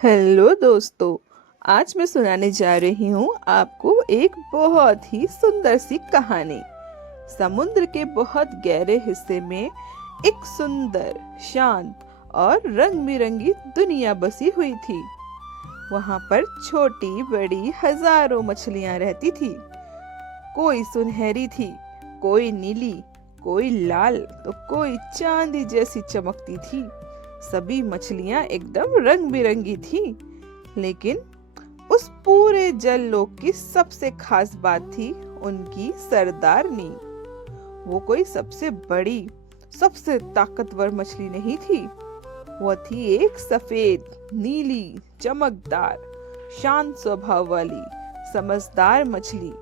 Hello दोस्तों। आज मैं सुनाने जा रही हूँ आपको एक बहुत ही सुंदर सी कहानी। समुद्र के बहुत गहरे हिस्से में एक सुंदर, शांत और रंग बिरंगी दुनिया बसी हुई थी। वहाँ पर छोटी बड़ी हजारों मछलियाँ रहती थी। कोई सुनहरी थी, कोई नीली, कोई लाल तो कोई चांदी जैसी चमकती थी। सभी मछलियां एकदम रंग बिरंगी थी। लेकिन उस पूरे जल लोक की सबसे खास बात थी उनकी सरदारनी। वो कोई सबसे बड़ी, सबसे ताकतवर मछली नहीं थी। वो थी एक सफेद, नीली, चमकदार, शांत स्वभाव वाली, समझदार मछली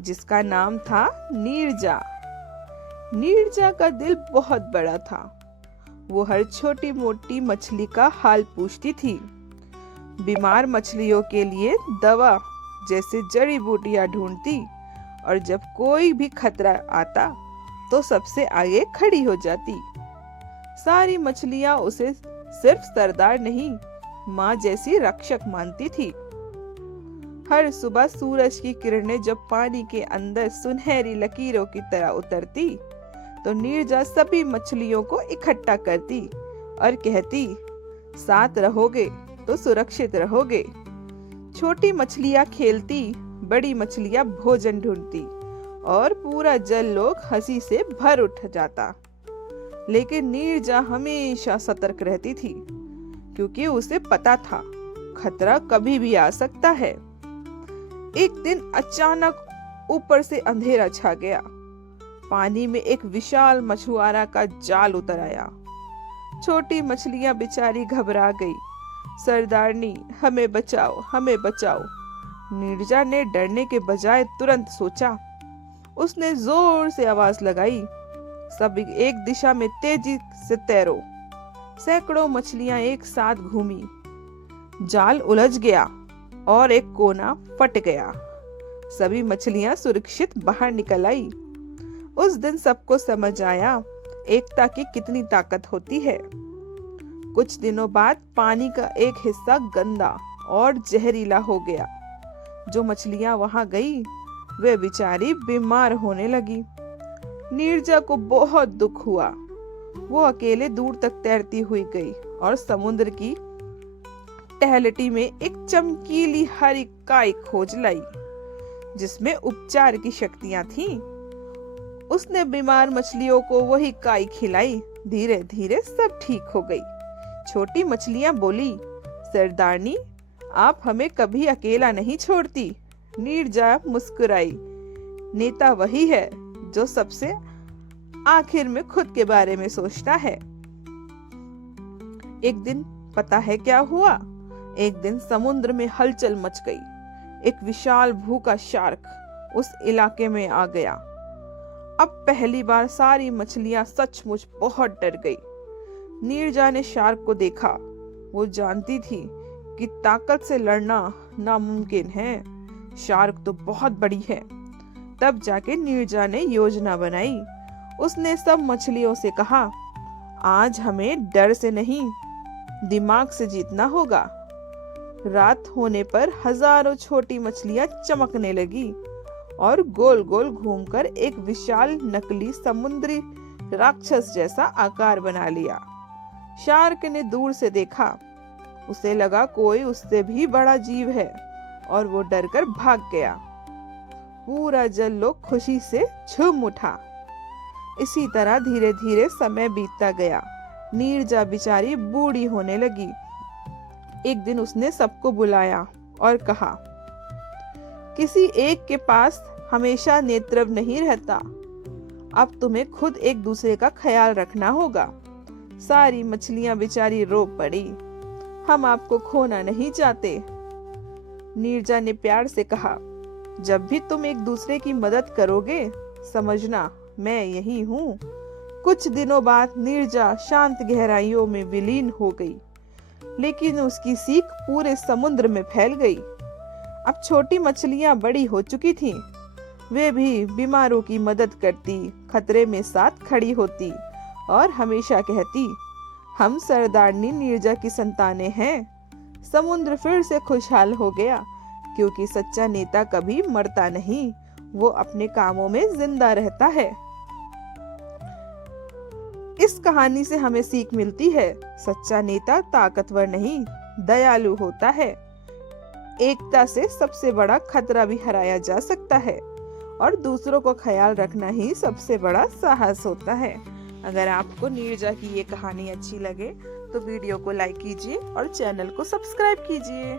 जिसका नाम था नीरजा। नीरजा का दिल बहुत बड़ा था। वो हर छोटी मोटी मछली का हाल पूछती थी। बीमार मछलियों के लिए दवा जैसे जड़ी बूटियां ढूंढती और जब कोई भी खतरा आता तो सबसे आगे खड़ी हो जाती। सारी मछलियां उसे सिर्फ सरदार नहीं, माँ जैसी रक्षक मानती थी। हर सुबह सूरज की किरणें जब पानी के अंदर सुनहरी लकीरों की तरह उतरती तो नीरजा सभी मछलियों को इकट्ठा करती और कहती, साथ रहोगे तो सुरक्षित रहोगे। छोटी मछलियां खेलती, बड़ी मछलियां भोजन ढूंढती और पूरा जल लोक हंसी से भर उठ जाता। लेकिन नीरजा हमेशा सतर्क रहती थी क्योंकि उसे पता था खतरा कभी भी आ सकता है। एक दिन अचानक ऊपर से अंधेरा छा गया। पानी में एक विशाल मछुआरा का जाल उतर आया। छोटी मछलियां बेचारी घबरा गई। सरदारनी, हमें बचाओ, हमें बचाओ। नीरजा ने डरने के बजाय तुरंत सोचा। उसने जोर से आवाज लगाई, सब एक दिशा में तेजी से तैरो। सैकड़ों मछलियां एक साथ घूमी। जाल उलझ गया और एक कोना फट गया। सभी मछलियां सुरक्षित बाहर निकल आई। उस दिन सबको समझ आया एकता की कितनी ताकत होती है। कुछ दिनों बाद पानी का एक हिस्सा गंदा और जहरीला हो गया। जो मछलियां वहां गई वे बेचारी बीमार होने लगी। नीरजा को बहुत दुख हुआ। वो अकेले दूर तक तैरती हुई गई और समुद्र की टहलटी में एक चमकीली हरी काई खोज लाई जिसमें उपचार की शक्तियां थीं। उसने बीमार मछलियों को वही काई खिलाई। धीरे धीरे सब ठीक हो गई। छोटी मछलियां बोली, सरदारनी, आप हमें कभी अकेला नहीं छोड़ती। नीरजा मुस्कुराई, नेता वही है जो सबसे आखिर में खुद के बारे में सोचता है। एक दिन पता है क्या हुआ? एक दिन समुद्र में हलचल मच गई। एक विशाल भूखा शार्क उस इलाके में आ गया। अब पहली बार सारी मछलियां सचमुच बहुत डर गई। नीरजा ने शार्क को देखा। वो जानती थी कि ताकत से लड़ना नामुमकिन है। शार्क तो बहुत बड़ी है। तब जाके नीरजा ने योजना बनाई। उसने सब मछलियों से कहा, आज हमें डर से नहीं, दिमाग से जीतना होगा। रात होने पर हजारों छोटी मछलियां चमकने लगी और गोल गोल घूमकर एक विशाल नकली समुद्री राक्षस जैसा आकार बना लिया। शार्क ने दूर से देखा। उसे लगा कोई उससे भी बड़ा जीव है और वो डरकर भाग गया। पूरा जल लोक खुशी से झूम उठा। इसी तरह धीरे धीरे समय बीतता गया। नीरजा बेचारी बूढ़ी होने लगी। एक दिन उसने सबको बुलाया और कहा, किसी एक के पास हमेशा नेतृत्व नहीं रहता। अब तुम्हें खुद एक दूसरे का ख्याल रखना होगा। सारी मछलियां बेचारी रो पड़ी। हम आपको खोना नहीं चाहते। नीरजा ने प्यार से कहा, जब भी तुम एक दूसरे की मदद करोगे समझना मैं यही हूँ। कुछ दिनों बाद नीरजा शांत गहराइयों में विलीन हो गई, लेकिन उसकी सीख पूरे समुद्र में फैल गई। अब छोटी मछलियां बड़ी हो चुकी थीं। वे भी बीमारों की मदद करती, खतरे में साथ खड़ी होती और हमेशा कहती, हम सरदारनी नीरजा की संतानें हैं। समुद्र फिर से खुशहाल हो गया, क्योंकि सच्चा नेता कभी मरता नहीं, वो अपने कामों में जिंदा रहता है। इस कहानी से हमें सीख मिलती है, सच्चा नेता ताकतवर नहीं, दयालु होता है। एकता से सबसे बड़ा खतरा भी हराया जा सकता है और दूसरों को ख्याल रखना ही सबसे बड़ा साहस होता है। अगर आपको नीरजा की ये कहानी अच्छी लगे तो वीडियो को लाइक कीजिए और चैनल को सब्सक्राइब कीजिए।